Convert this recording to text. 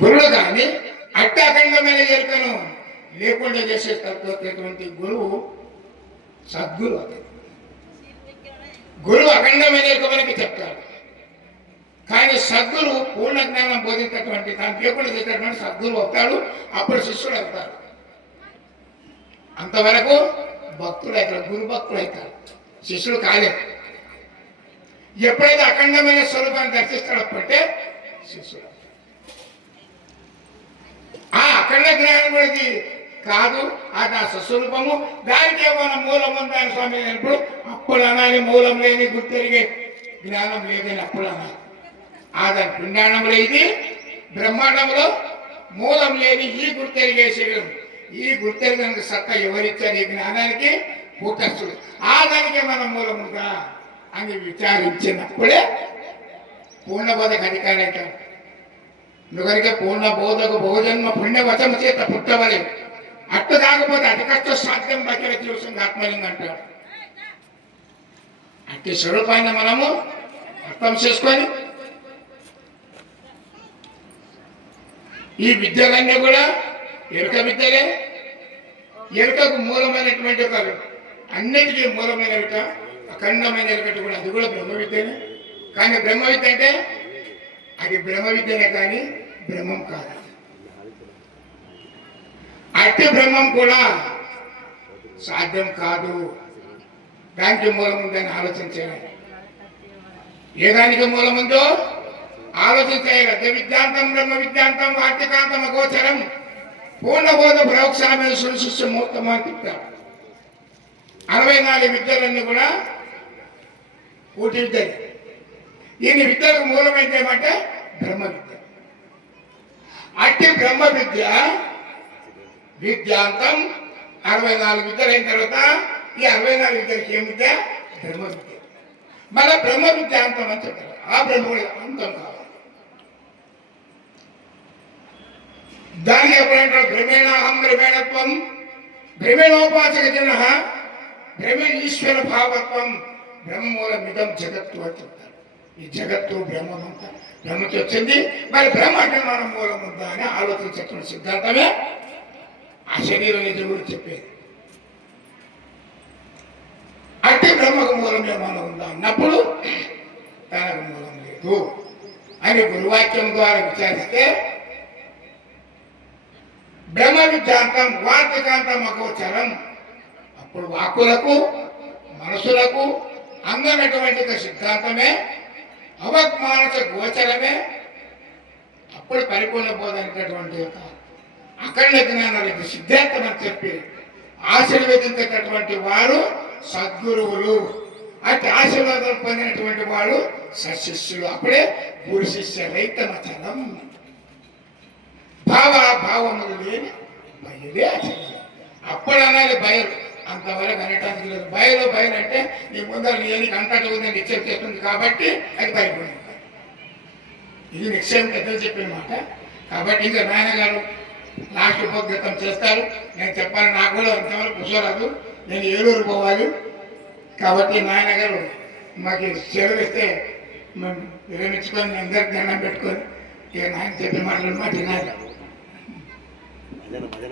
గురుడు కానీ అఖండమైన ఎరుకను లేకుండా చేసే తత్వటువంటి గురువు సద్గురు. అది గురువు అఖండమైన ఎరుక మనకి చెప్తాడు, కానీ సద్గురు పూర్ణ జ్ఞానం బోధించేటువంటి దాన్ని లేకుండా చేసేటువంటి సద్గురు అవుతాడు. అప్పుడు శిష్యుడు అవుతాడు. అంతవరకు భక్తుడు అవుతాడు, గురు భక్తుడు అవుతాడు, శిష్యుడు కాలేదు. ఎప్పుడైతే అఖండమైన స్వరూపాన్ని దర్శిస్తాడప్పుడే శిష్యుడు. ఆ అఖండ జ్ఞానం కూడా కాదు, అది ఆ స్వస్వరూపము. దానికి ఏమైనా మూలం ఉందని స్వామి అయినప్పుడు అప్పుడు అనాలి. మూలం లేని గుర్తెరిగే జ్ఞానం లేదని అప్పుడు అనాలి. దాని పిండాండంలో ఇది, బ్రహ్మాండంలో మూలం లేని ఈ గుర్తెరిగే శరీరం. ఈ గుర్తెరిగిన సత్తా ఎవరిచ్చారు ఈ జ్ఞానానికి? కూటస్థుడు. దానికే మన మూలం ఉందా అని విచారించినప్పుడే పూర్ణబోధకు అధికారి అవుతాడు. ఎందుకనికే పూర్ణ బోధకు బహుజన్మ పుణ్యవచము చేత పుట్టవలేదు. అట్టు కాకపోతే అతి కష్ట సాధ్యం బతిల జీవసం ఆత్మలింగం అంటాడు. అట్టి స్వరూపాన్ని మనము అర్థం చేసుకొని ఈ విద్యలన్నీ కూడా ఎరుక విద్యలే. ఎరుకకు మూలమైనటువంటి ఒక అన్నిటికీ మూలమైన ఎరుక, అఖండమైన ఎరుకటి కూడా, అది కూడా బ్రహ్మ విద్యనే. కానీ బ్రహ్మ విద్య అంటే అది బ్రహ్మ విద్యనే కానీ బ్రహ్మం కాదు. అట్టి బ్రహ్మం కూడా సాధ్యం కాదు. దానికి మూలం ఉందని ఆలోచించాలి. ఏ దానికి మూలం ఉందో ఆలోచించాలి. విద్యాంతం బ్రహ్మ విద్యాంతం వార్తికాంతం అగోచరం పూర్ణబోధ ప్రయోగశాల సుశిష్య ముహూర్తం అని చెప్తారు. 64 విద్యలన్నీ కూడా కోటి విద్యలు. ఈయన విద్యలకు మూలమైతే ఏమంటే బ్రహ్మ విద్య. అట్టి బ్రహ్మ విద్య విద్యాంతం 64 విద్యలు అయిన తర్వాత ఈ 64 విద్యలకి ఏం విద్య? బ్రహ్మ విద్య. మళ్ళీ బ్రహ్మ విద్యాంతం అని చెప్తారు. ఆ బ్రహ్మ కూడా అంతం కావాలి. దానికి ఎప్పుడంటారు? భ్రమేణాహం భ్రమేణత్వం భ్రమేణోపాసక జన భ్రమేణ ఈశ్వర భావత్వం బ్రహ్మమూలమిదం జగత్తు అని చెప్తారు. ఈ జగత్తు బ్రహ్మమంతా బ్రహ్మకి వచ్చింది. మరి బ్రహ్మ అంటే మనం మూలం ఉందా అని ఆలోచించేటువంటి సిద్ధాంతమే ఆ శరీరం నిజం గురించి చెప్పేది. అంటే బ్రహ్మకు మూలం ఏమైనా ఉందా అన్నప్పుడు తనకు మూలం లేదు అని గురువాక్యం ద్వారా విచారిస్తే బ్రహ్మ విద్యాంతం వార్తికాంతం అగోచరం. అప్పుడు వాక్కులకు మనసులకు అందనటువంటి సిద్ధాంతమే అవమానస గోచరమే. అప్పుడు పరిపూర్ణ బోధనటువంటి యొక్క అఖండ జ్ఞానానికి సిద్ధాంతం అని చెప్పి ఆశీర్వదించేటటువంటి వారు సద్గురువులు. అటు ఆశీర్వాదం పొందినటువంటి వాడు సశిష్యులు. అప్పుడే గురు శిష్య రైతమచలం. భావములు లేని బయలే ఆచరణ. అప్పుడు అనాలి బయలు. అంతవరకు అనటానికి లేదు. బయలు అంటే నీ ముందర నీకు అంతటా ఉందని నిశ్చయం చేస్తుంది కాబట్టి అది బయలుపోయింది. ఇది నిశ్చయం పెద్దలు చెప్పిన మాట. కాబట్టి ఇంకా నాయనగారు లాస్ట్ ఉపగ్రతం చేస్తారు. నేను చెప్పాలి, నాకు కూడా అంతవరకు కూర్చోరాదు. నేను ఏలూరు పోవాలి. కాబట్టి నాయనగారు మాకు సెలవు ఇస్తే మేము విరమించుకొని మేము అందరికి దండం పెట్టుకొని ఇక నాయన చెప్పిన మాటలు మాట వినాలి.